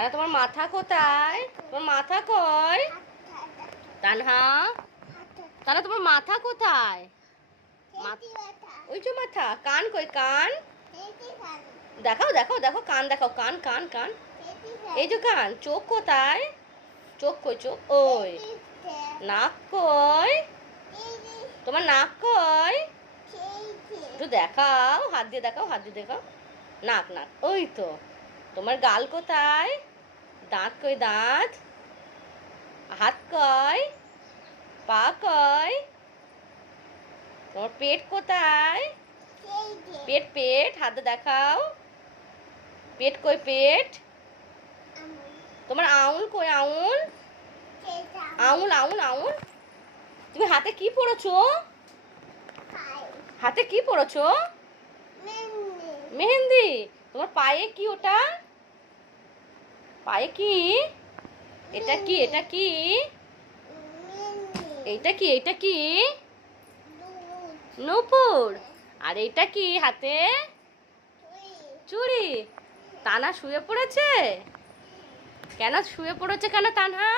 তাহলে তোমার মাথা কোথায়? তোমার মাথা কই? তানহা, তাহলে তোমার মাথা কোথায়? ওই যে মাথা। কান কই? কান দেখাও, দেখাও, দেখো কান দেখাও। কান কান কান, এই যে কান। চোখ কোথায়? চোখ কই? চোখ ওই। নাক কই? তোমার নাক কই? একটু দেখাও, হাত দিয়ে দেখাও, হাত দিয়ে দেখাও। নাক নাক ওই তো। তোমার গাল কোথায়? দাঁত কই? দাঁত। হাত কই? পা কই? তোমার পেট কোথায়? পেট পেট, হাত দিয়ে দেখাও। পেট কই? পেট। তোমার আউল কই? আউল। আউল আউল আউল। তুমি হাতে কি পড়েছো? হাতে কি পড়েছো? মেহেন্দি। তোমার পায়ে কি ওটা? পায়ে কি? এটা কি? এটা কি? এইটা কি? এইটা কি? নূপুর। আর এইটা কি হাতে? চুড়ি। তানা শুয়ে পড়েছে কেন? শুয়ে পড়েছে কেন তানহা?